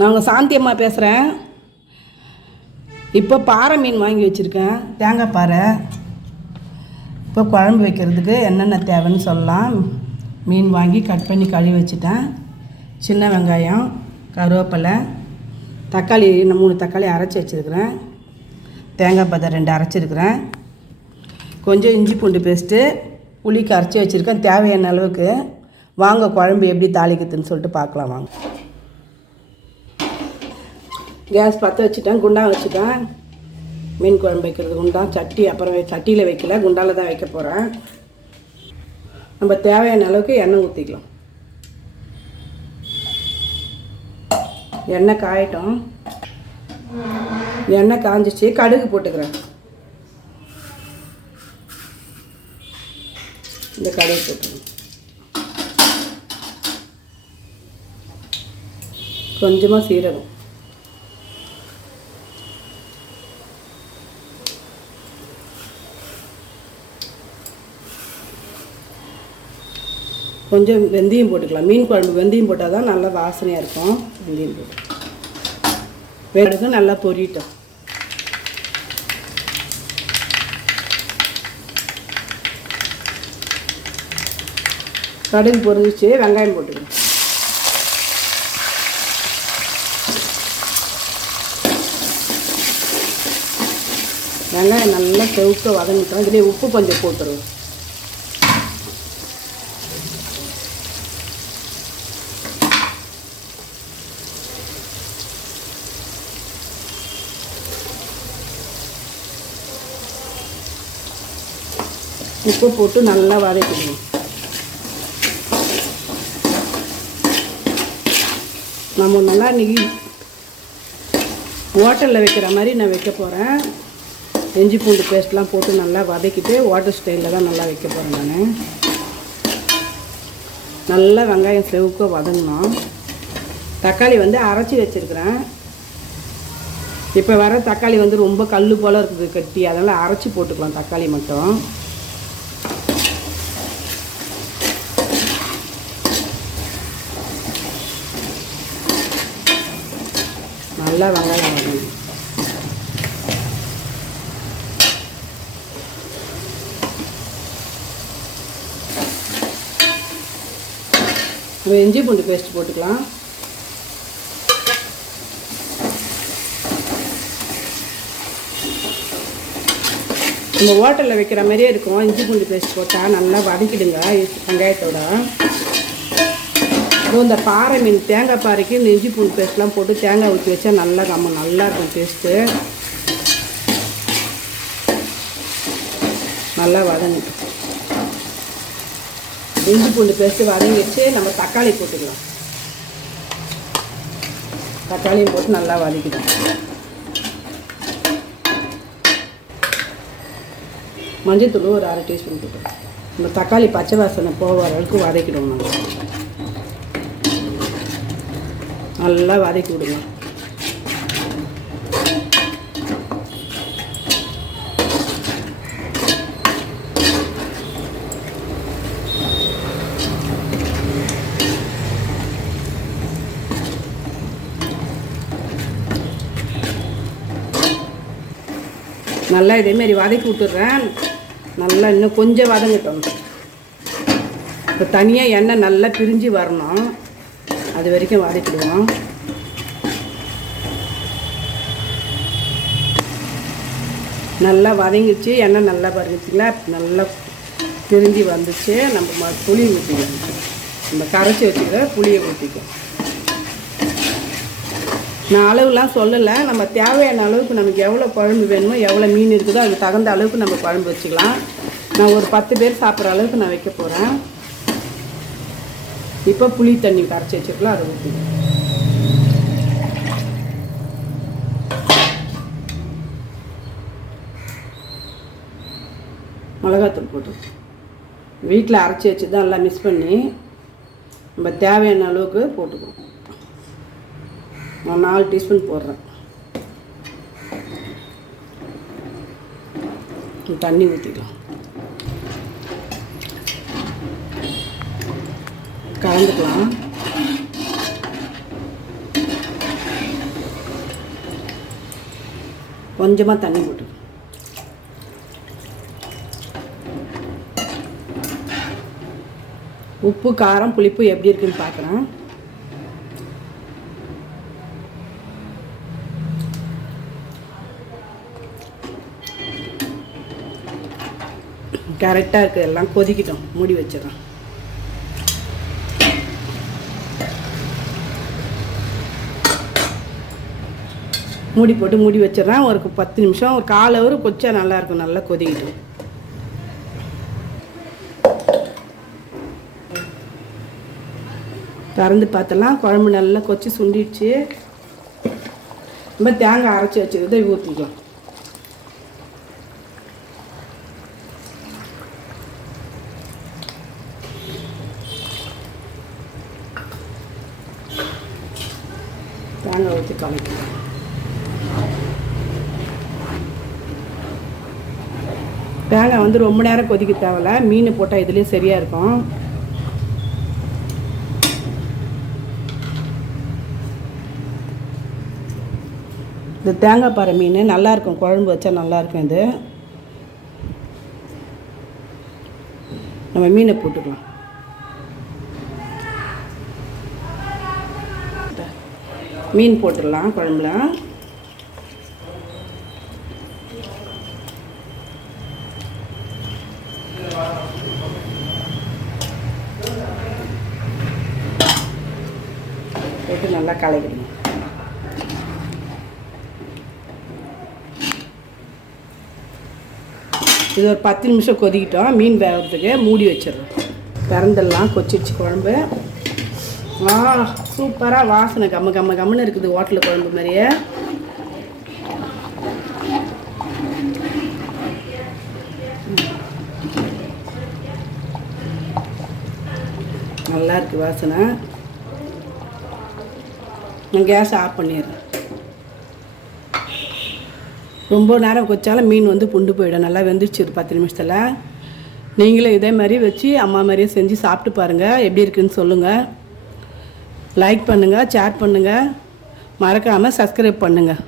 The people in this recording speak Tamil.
நான் சாந்தி அம்மா பேசுகிறேன். இப்போ பாறை மீன் வாங்கி வச்சுருக்கேன், தேங்காய் பாறை. இப்போ குழம்பு வைக்கிறதுக்கு என்னென்ன தேவைன்னு சொல்லலாம். மீன் வாங்கி கட் பண்ணி கழுவி வச்சுட்டேன். சின்ன வெங்காயம், கருவேப்பிலை, தக்காளி 3 தக்காளி அரைச்சி வச்சுருக்கிறேன். தேங்காய் பதை 2 அரைச்சிருக்கிறேன். கொஞ்சம் இஞ்சி பூண்டு பேஸ்ட்டு, புளி கரைச்சி வச்சுருக்கேன் தேவையான அளவுக்கு. வாங்க குழம்பு எப்படி தாளிக்கிறதுன்னு சொல்லிட்டு பார்க்கலாம் வாங்க. கேஸ் பற்ற வச்சுட்டேன், குண்டா வச்சுட்டேன். மீன் குழம்பு வைக்கிறது குண்டான். சட்டி அப்புறம் சட்டியில் வைக்கல, குண்டாவில் தான் வைக்க போகிறேன். நம்ம தேவையான அளவுக்கு எண்ணெய் ஊற்றிக்கலாம். எண்ணெய் காயட்டும். எண்ணெய் காஞ்சிச்சு, கடுகு போட்டுக்கிறேன். இந்த கடுகு போட்டுக்கிறேன். கொஞ்சமாக சீரகம், கொஞ்சம் வெந்தயம் போட்டுக்கலாம். மீன் குழம்பு வெந்தயம் போட்டால் தான் நல்லா வாசனையாக இருக்கும். வெந்தயம் போட்டு வேடுக்கு நல்லா பொரியட்டும். கடுகு பொரிஞ்சிச்சு, வெங்காயம் போட்டுக்கணும். வெங்காயம் நல்லா செவுக்க வதங்கிட்டோம். இதுலேயே உப்பு கொஞ்சம் போட்டுருவோம். உப்பு போட்டு நல்லா வதக்கிடுவோம். நம்ம நல்லா இன்றைக்கி ஹோட்டலில் வைக்கிற மாதிரி நான் வைக்க போகிறேன். இஞ்சி பூண்டு பேஸ்ட்லாம் போட்டு நல்லா வதக்கிட்டு ஹோட்டல் ஸ்டைலில் தான் நல்லா வைக்க போகிறேன் நான். நல்லா வெங்காயம் செவுக்க வதங்கணும். தக்காளி அரைச்சி வச்சுருக்கிறேன். இப்போ வர தக்காளி ரொம்ப கல் போல் இருக்குது கட்டி, அதெல்லாம் அரைச்சி போட்டுக்கலாம் தக்காளி மட்டும். நல்லா வெங்காயம் வதங்கணும். இஞ்சி பூண்டு பேஸ்ட் போட்டுக்கலாம். நம்ம ஹோட்டலில் வைக்கிற மாதிரியே இருக்கும். இஞ்சி பூண்டு பேஸ்ட் போட்டால் நல்லா வதக்கிடுங்க வெங்காயத்தோட. இந்த பாறை மீன் தேங்காய் பாறைக்கு இந்த இஞ்சி பூண்டு பேஸ்ட்லாம் போட்டு தேங்காய் ஊற்றி வச்சா நல்லா நல்லாயிருக்கும் டேஸ்ட்டு. நல்லா வதங்கிட்டு இஞ்சி பூண்டு பேஸ்ட்டு வதங்கிடுச்சு. நம்ம தக்காளி போட்டுக்கலாம். தக்காளியும் போட்டு நல்லா வதக்கிடும். மஞ்சள்தூள் ஒரு 1/2 டீஸ்பூன் போட்டு நம்ம தக்காளி பச்சை வாசனை போகிற அளவுக்கு வதக்கிடுவோம். நல்லா வதக்கி விடுங்க. நல்லா இதேமாரி வதக்கி விட்டுடுறேன். நல்லா இன்னும் கொஞ்சம் வதங்கட்டும். இப்போ தனியாக எண்ணெய் நல்லா பிரிஞ்சு வரணும், அது வரைக்கும் வதக்கிடுவோம். நல்லா வதங்கிடுச்சு. எண்ணெய் நல்லா பறிச்சிங்களா, நல்லா பிரிஞ்சு வந்துச்சு. நம்ம புளி ஊற்றிக்கலாம். நம்ம கரைச்சி வச்சுக்கிற புளியை ஊற்றிக்கலாம். நான் அளவுலாம் சொல்லலை. நம்ம தேவையான அளவுக்கு நமக்கு எவ்வளோ குழம்பு வேணுமோ, எவ்வளோ மீன் இருக்குதோ அதுக்கு தகுந்த அளவுக்கு நம்ம குழம்பு வச்சுக்கலாம். நான் ஒரு 10 பேர் சாப்பிட்ற அளவுக்கு நான் வைக்க போகிறேன். இப்போ புளி தண்ணி கரைச்சி வச்சுருக்கலாம், அதை ஊற்றி மிளகாத்தூள் போட்டு வீட்டில் அரைச்சி வச்சு தான் எல்லாம் மிக்ஸ் பண்ணி நம்ம தேவையான அளவுக்கு போட்டுக்குவோம். நான் 4 டீஸ்பூன் போடுறேன். தண்ணி ஊற்றிக்கலாம். கலந்துக்கலாம். கொஞ்சமாக தண்ணி போட்டு உப்பு காரம் புளிப்பு எப்படி இருக்குன்னு பார்க்குறேன். கரெக்டாக இருக்குது. எல்லாம் கொதிக்கிட்டோம். மூடி வச்சிடறேன். மூடி போட்டு மூடி வச்சிடறேன். ஒரு 10 நிமிஷம், ஒரு 1/4 ஹவர் கொச்சா நல்லாயிருக்கும். நல்லா கொதிக்கிட்டோம். திறந்து பார்த்தலாம். குழம்பு நல்லா கொச்சி சுண்டிடுச்சு. நம்ம தேங்காய் அரைச்சி வச்சுக்கிறத ஊற்றிக்கலாம். தேங்காய் ஊற்றி கலக்கலாம். தேங்காய் வந்து ரொம்ப நேரம் கொதிக்க தேவையில்ல. மீன் போட்டால் இதுலேயே சரியாக இருக்கும். இந்த தேங்காய் பாறை மீன் நல்லாயிருக்கும். குழம்பு வச்சா நல்லாயிருக்கும். இது நம்ம மீனை போட்டுக்கலாம். மீன் போட்டுடலாம் குழம்புல. போட்டு நல்லா கலக்கிடணும். இது ஒரு 10 நிமிஷம் கொதிக்கிட்டோம். மீன் வேகிறதுக்கு மூடி வச்சிடறோம். திறந்துடலாம். கொச்சிடுச்சு குழம்பு. சூப்பராக வாசனை கம்முன்னு இருக்குது. ஹோட்டல் குழம்பு மாதிரியே. நல்லா இருக்குது வாசனை. நான் கேஸ் ஆஃப் பண்ணிடுறேன். ரொம்ப நேரம் கொச்சாலும் மீன் வந்து புண்டு போயிடும். நல்லா வெந்துருச்சு 10 நிமிஷத்தில். நீங்களும் இதே மாதிரி வச்சு அம்மா மாதிரியே செஞ்சு சாப்பிட்டு பாருங்கள். எப்படி இருக்குதுன்னு சொல்லுங்கள். லைக் பண்ணுங்கள், ஷேர் பண்ணுங்கள், மறக்காமல் சப்ஸ்கிரைப் பண்ணுங்கள்.